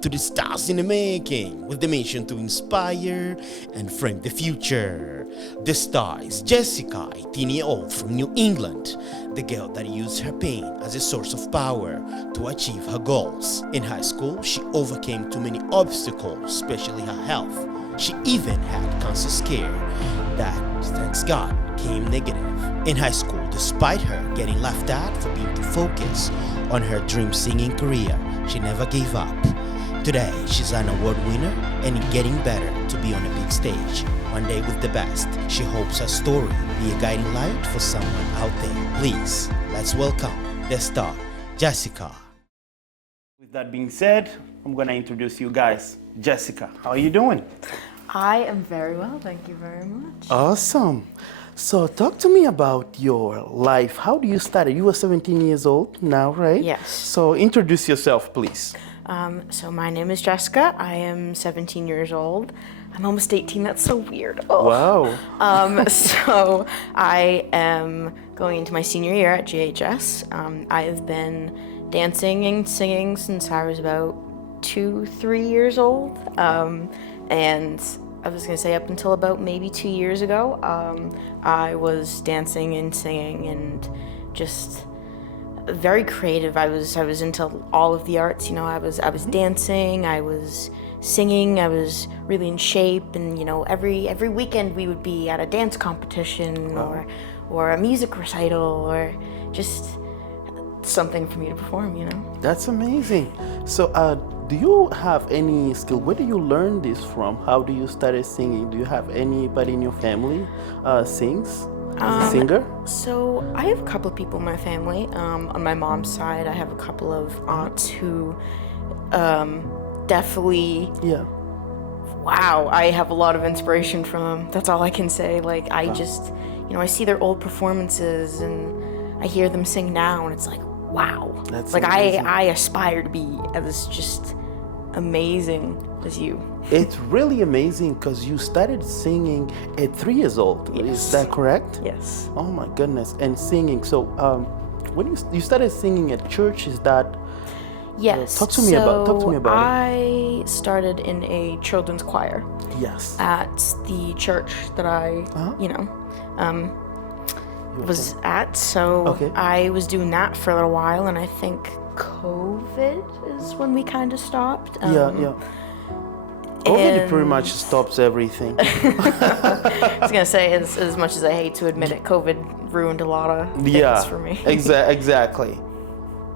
to the Stars in the Making with the mission to inspire and frame the future. The star is Jessica, 18-year-old from New England, the girl that used her pain as a source of power to achieve her goals. In high school, she overcame too many obstacles, especially her health. She even had cancer scare that, thanks God, came negative. In high school, despite her getting laughed at for being too focused on her dream singing career, she never gave up. Today, she's an award winner and getting better to be on a big stage, one day with the best. She hopes her story be a guiding light for someone out there. Please, let's welcome the star, Jessica. With that being said, I'm gonna introduce you guys. Jessica, how are you doing? I am very well, thank you very much. Awesome. So talk to me about your life. How do you start? You were 17 years old now, right? Yes. So introduce yourself, please. So my name is Jessica. I am 17 years old. I'm almost 18. That's so weird. Oh. Wow. So I am going into my senior year at GHS. I have been dancing and singing since I was about 2-3 years old. And I was gonna say up until about maybe 2 years ago, I was dancing and singing and just very creative. I was into all of the arts. You know, I was dancing, I was singing, I was really in shape, and you know, every weekend we would be at a dance competition or a music recital or just something for me to perform. You know. That's amazing. So, do you have any skill? Where do you learn this from? How do you start singing? Do you have anybody in your family sings as a singer? So I have a couple of people in my family. On my mom's side, I have a couple of aunts who definitely. Yeah. Wow, I have a lot of inspiration from them. That's all I can say. Like I just, you know, I see their old performances and I hear them sing now, and it's like, wow. That's like amazing. I aspire to be as just amazing as you. It's really amazing because you started singing at 3 years old. Yes. Is that correct? Yes. Oh my goodness! And singing. So, when you started singing at church, is that? Yes. Talk to me about it. I started in a children's choir Yes. at the church that I, was at. So Okay. I was doing that for a little while, and I think COVID is when we kind of stopped. Yeah. COVID pretty much stops everything. I was gonna say, as much as I hate to admit it, COVID ruined a lot of things for me. Exactly.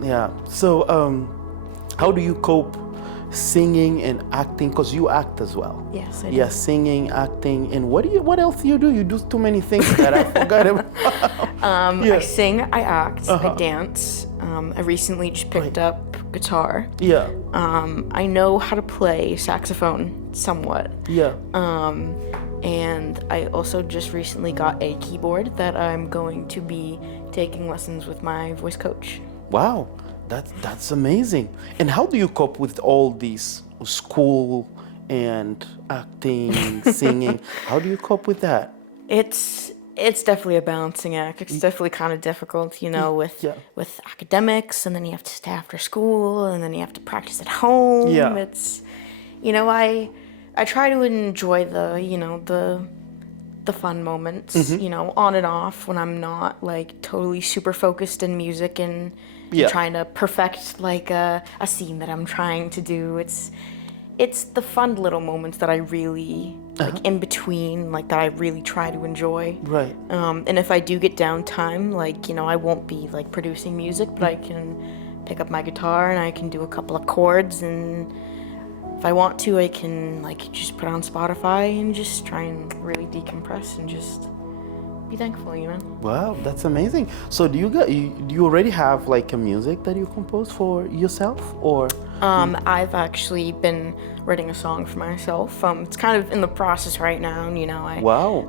Yeah. So, how do you cope singing and acting? Because you act as well. Yes, I do. Yeah, singing, acting, and what else do you do? You do too many things that I forgot about. I sing, I act, I dance. I recently just picked up guitar. Yeah. I know how to play saxophone somewhat. Yeah. And I also just recently got a keyboard that I'm going to be taking lessons with my voice coach. Wow. That's amazing. And how do you cope with all these school and acting, singing? How do you cope with that? It's definitely a balancing act. It's definitely kind of difficult, you know, with academics, and then you have to stay after school, and then you have to practice at home. Yeah. It's, you know, I try to enjoy the fun moments, you know, on and off when I'm not like totally super focused in music and trying to perfect like a scene that I'm trying to do. It's the fun little moments that I really like in between, like that I really try to enjoy. Right. And if I do get downtime, like, you know, I won't be like producing music, but I can pick up my guitar and I can do a couple of chords, and if I want to, I can like just put on Spotify and just try and really decompress and just be thankful, you know. Wow, that's amazing. So do you already have like a music that you compose for yourself, or? I've actually been writing a song for myself. It's kind of in the process right now, and you know, I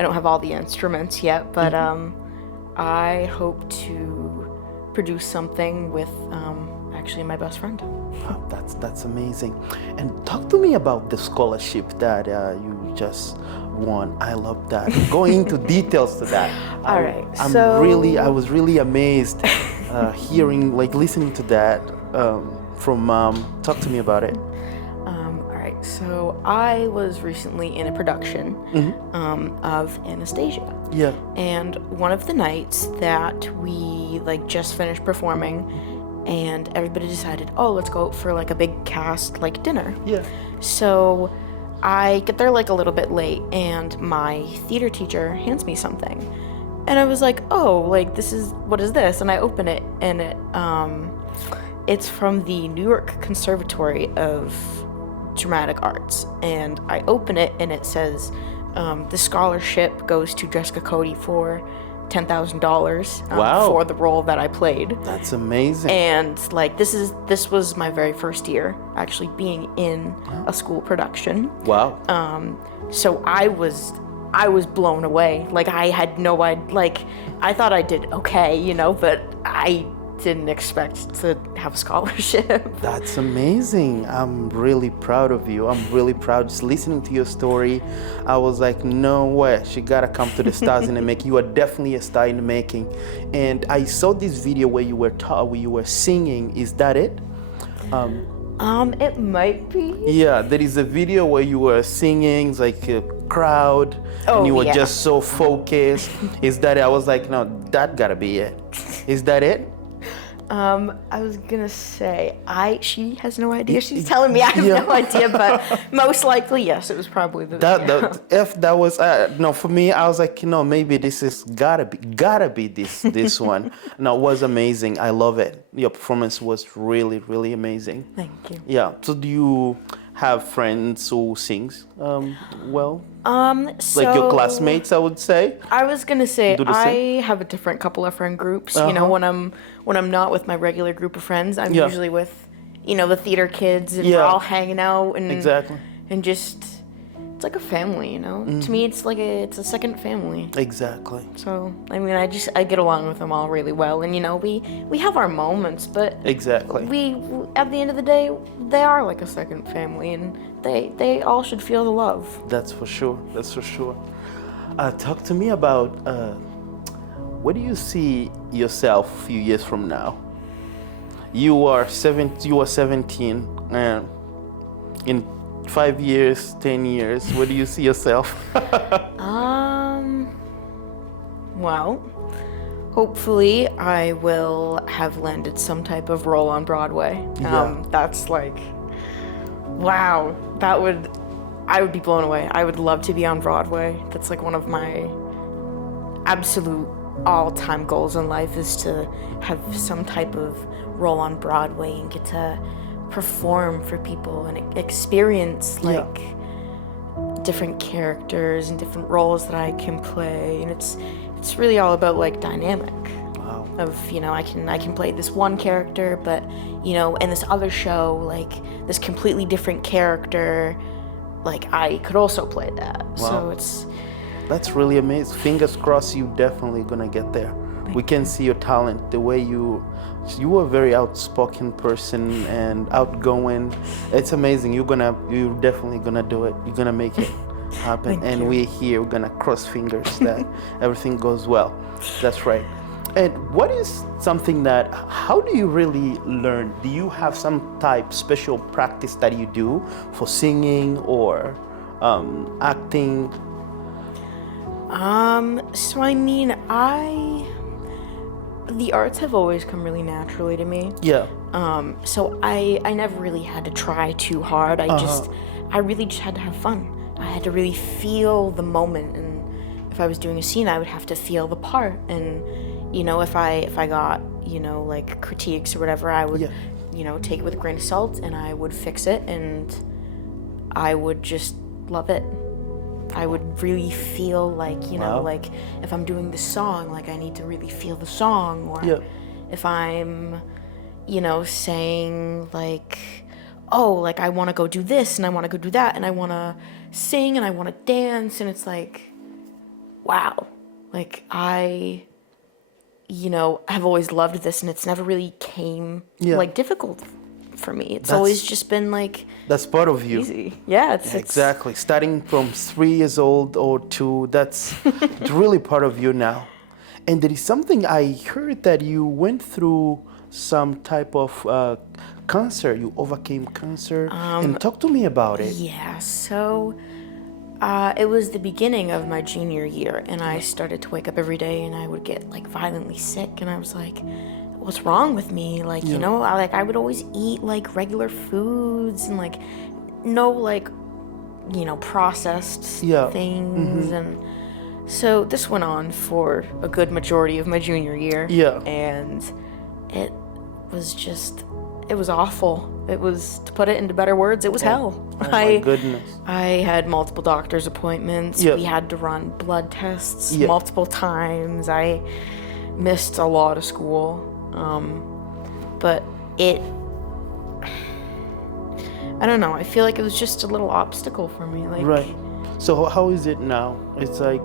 don't have all the instruments yet, but I hope to produce something with actually my best friend. Wow, that's amazing. And talk to me about the scholarship that you just won. I love that. Going into details to that. All right. I was really amazed listening to that from Mom. Talk to me about it. So I was recently in a production of Anastasia. Yeah. And one of the nights that we like just finished performing, and everybody decided, oh, let's go out for like a big cast like dinner. Yeah. So I get there like a little bit late, and my theater teacher hands me something, and I was like, oh, like what is this? And I open it, and it's from the New York Conservatory of Dramatic Arts, and I open it, and it says the scholarship goes to Jessica Cote for $10,000 Wow. for the role that I played. That's amazing. And like this was my very first year actually being in a school production. Wow. So I was blown away. Like I had no idea. Like I thought I did okay, you know, but I didn't expect to have a scholarship. That's amazing. I'm really proud of you. I'm really proud. Just listening to your story, I was like, no way. She gotta come to the stars in the making. You are definitely a star in the making. And I saw this video where you were singing. Is that it? It might be. Yeah, there is a video where you were singing, it's like a crowd, and you were just so focused. Is that it? I was like, no, that gotta be it. Is that it? I was gonna say she has no idea. She's telling me I have no idea, but most likely yes, it was probably the video. If that was no for me, I was like, maybe this is gotta be this one. No, it was amazing. I love it. Your performance was really, really amazing. Thank you. Yeah. So do you have friends who sings well? So like your classmates, I would say. I was gonna say Do the I same? have a different couple of friend groups. You know, when I'm not with my regular group of friends, I'm usually with, the theater kids, and we're all hanging out and Exactly. and just it's like a family. You know, to me it's like it's a second family. Exactly. So I mean, I get along with them all really well, and we have our moments, but Exactly. we at the end of the day they are like a second family, and they all should feel the love. That's for sure. That's for sure. Talk to me about where do you see yourself a few years from now? You are 17, and in 5 years, 10 years, where do you see yourself? Well, hopefully I will have landed some type of role on Broadway. That's like, wow, I would be blown away. I would love to be on Broadway. That's like one of my absolute all-time goals in life, is to have some type of role on Broadway and get to perform for people and experience like different characters and different roles that I can play. And it's really all about like dynamic. Wow. Of I can play this one character, but in this other show, like this completely different character, like I could also play that. Wow. So That's really amazing. Fingers crossed, you definitely gonna get there. We can see your talent, the way you are a very outspoken person and outgoing. It's amazing. You're definitely gonna do it. You're gonna make it happen. Thank you. We're here. We're gonna cross fingers that everything goes well. That's right. And what is something how do you really learn? Do you have some type special practice that you do for singing or acting? So I mean, the arts have always come really naturally to me. Yeah. So I never really had to try too hard. I really just had to have fun. I had to really feel the moment, and if I was doing a scene, I would have to feel the part. And if I got like critiques or whatever, I would take it with a grain of salt, and I would fix it, and I would just love it. I would really feel like, Wow. like if I'm doing the song, like I need to really feel the song. Or if I'm, saying like, oh, like I want to go do this and I want to go do that and I want to sing and I want to dance. And it's like, wow, like I, have always loved this, and it's never really came like difficult for me. It's always just been like that's part of you. easy. Yeah, it's Exactly. Starting from 3 years old or 2, that's it's really part of you now. And there is something I heard that you went through some type of cancer. You overcame cancer. And talk to me about it. Yeah, so it was the beginning of my junior year, and I started to wake up every day, and I would get like violently sick, and I was like, "What's wrong with me?" Like, you know, I would always eat like regular foods and like no like, you know, processed things, and so this went on for a good majority of my junior year. Yeah. And it was just, it was awful. It was, to put it into better words, it was hell. Oh my goodness. I had multiple doctor's appointments. Yeah. We had to run blood tests Yeah. multiple times. I missed a lot of school. But it, I don't know, I feel like it was just a little obstacle for me. Like, Right. So how is it now? It's like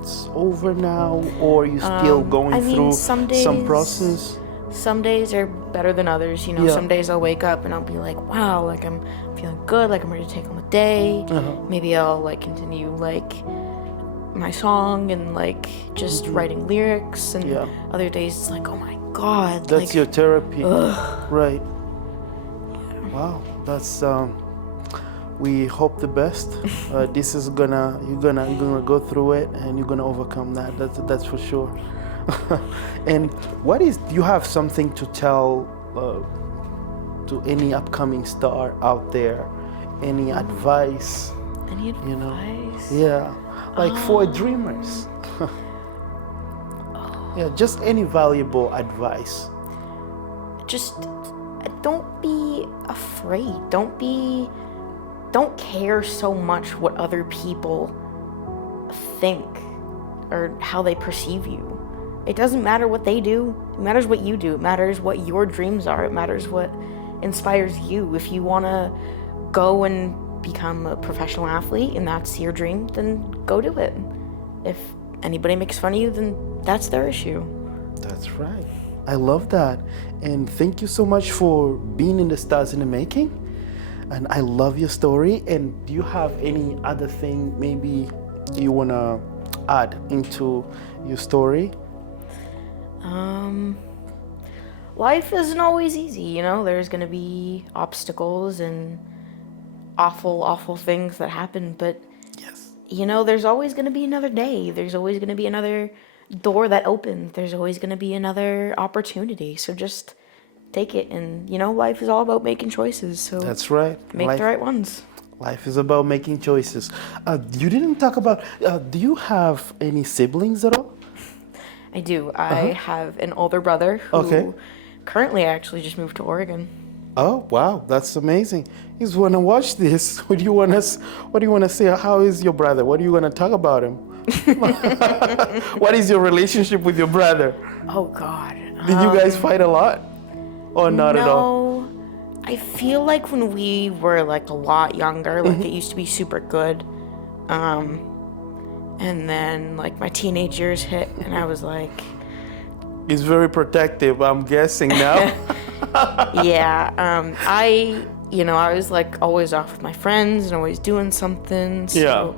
it's over now, or you still going I mean, through some some days- process? Some days are better than others, you know. Yeah. Some days I'll wake up and I'll be like, wow, like I'm feeling good, like I'm ready to take on the day. Maybe I'll like continue like my song and like just writing lyrics, and Yeah. other days it's like, oh my god, That's like your therapy, right? Wow, that's we hope the best. This is you're gonna go through it, and you're gonna overcome that. That's for sure. And do you have something to tell to any upcoming star out there? Any advice? any advice? You know? Yeah, like for dreamers. Yeah, just any valuable advice. Just don't be afraid. Don't care so much what other people think or how they perceive you. It doesn't matter what they do. It matters what you do. It matters what your dreams are. It matters what inspires you. If you want to go and become a professional athlete and that's your dream, then go do it. If anybody makes fun of you, then that's their issue. That's right. I love that. And thank you so much for being in the Stars in the Making. And I love your story. And do you have any other thing maybe you want to add into your story? Life isn't always easy, you know. There's going to be obstacles and awful things that happen, but Yes. you know, there's always going to be another day. There's always going to be another door that opens. There's always going to be another opportunity. So just take it. And, you know, life is all about making choices. So That's right. make the right ones. Life is about making choices. You didn't talk about, do you have any siblings at all? I do. I have an older brother who currently actually just moved to Oregon. Oh, wow. That's amazing. He's want to watch this. What do you want to say? How is your brother? What are you going to talk about him? What is your relationship with your brother? Oh, God. Did you guys fight a lot? Or not at all? No. I feel like when we were like a lot younger, like it used to be super good. And then like my teenage years hit and I was like, He's very protective, I'm guessing now. yeah, I was like always off with my friends and always doing something. So, Yeah.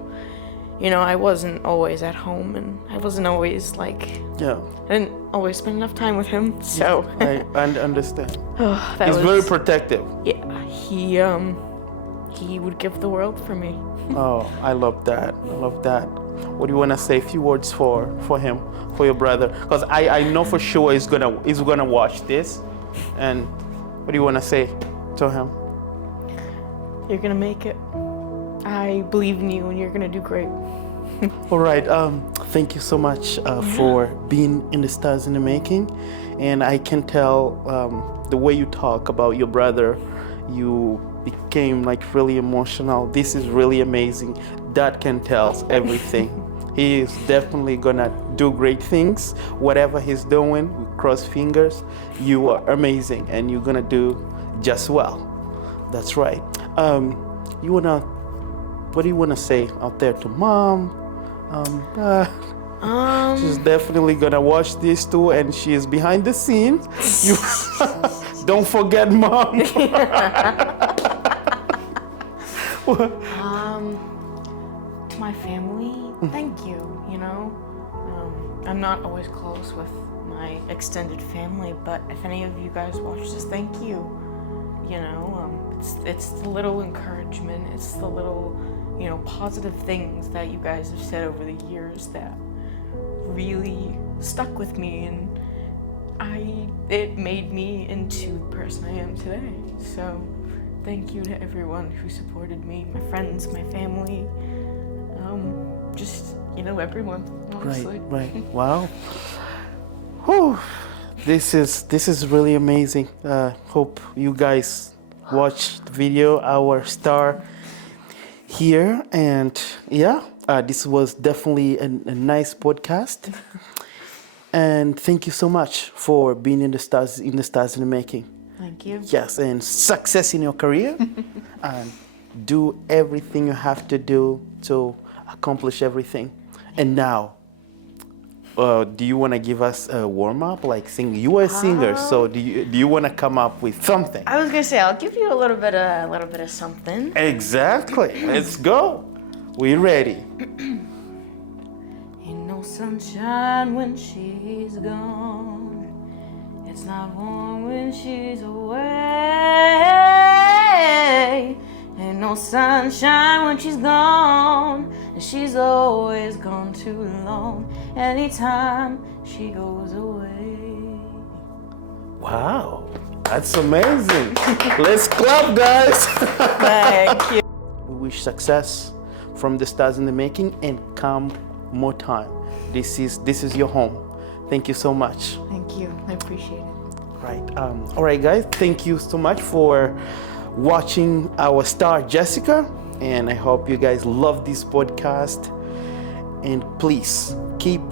you know, I wasn't always at home and I wasn't always like, Yeah, I didn't always spend enough time with him. So I understand. that He's was, very protective. yeah, he would give the world for me. Oh, I love that. I love that. What do you want to say? A few words for him, for your brother, because I know for sure he's gonna watch this. And what do you want to say to him? You're gonna make it. I believe in you and you're gonna do great. All right. Thank you so much for being in the Stars in the Making, and I can tell the way you talk about your brother, you became like really emotional. This is really amazing. That can tell everything. He is definitely gonna do great things. Whatever he's doing, we cross fingers. You are amazing, and you're gonna do just well. That's right. What do you wanna say out there to mom? She's definitely gonna watch this too, and she is behind the scenes. You don't forget, mom. To my family, thank you. You know, I'm not always close with my extended family. But if any of you guys watch this, thank you. You know, it's the little encouragement, it's the little, you know, positive things that you guys have said over the years that really stuck with me, and it made me into the person I am today. So thank you to everyone who supported me, my friends, my family, just, you know, everyone, honestly. Right. Wow. Whew. This is really amazing. Hope you guys watched the video, our star here, and yeah, this was definitely a nice podcast. And thank you so much for being in the stars in the making. Thank you. Yes, and success in your career, and do everything you have to do to accomplish everything. And now, do you want to give us a warm up, like sing? You are a singer, so do you want to come up with something? I was gonna say I'll give you a little bit of something. Exactly. Let's go. We ready? Ain't no sunshine when she's gone. It's not warm when she's away. Ain't no sunshine when she's gone, and she's always gone too long. Anytime she goes away. Wow, that's amazing. Let's clap, guys. Thank you. We wish success from the stars in the making, and come more time. This is your home. Thank you so much. Thank you. I appreciate it. Right. All right, guys. Thank you so much for watching our star Jessica, and I hope you guys love this podcast. And please keep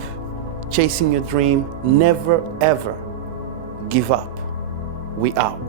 chasing your dream. Never ever give up. We out.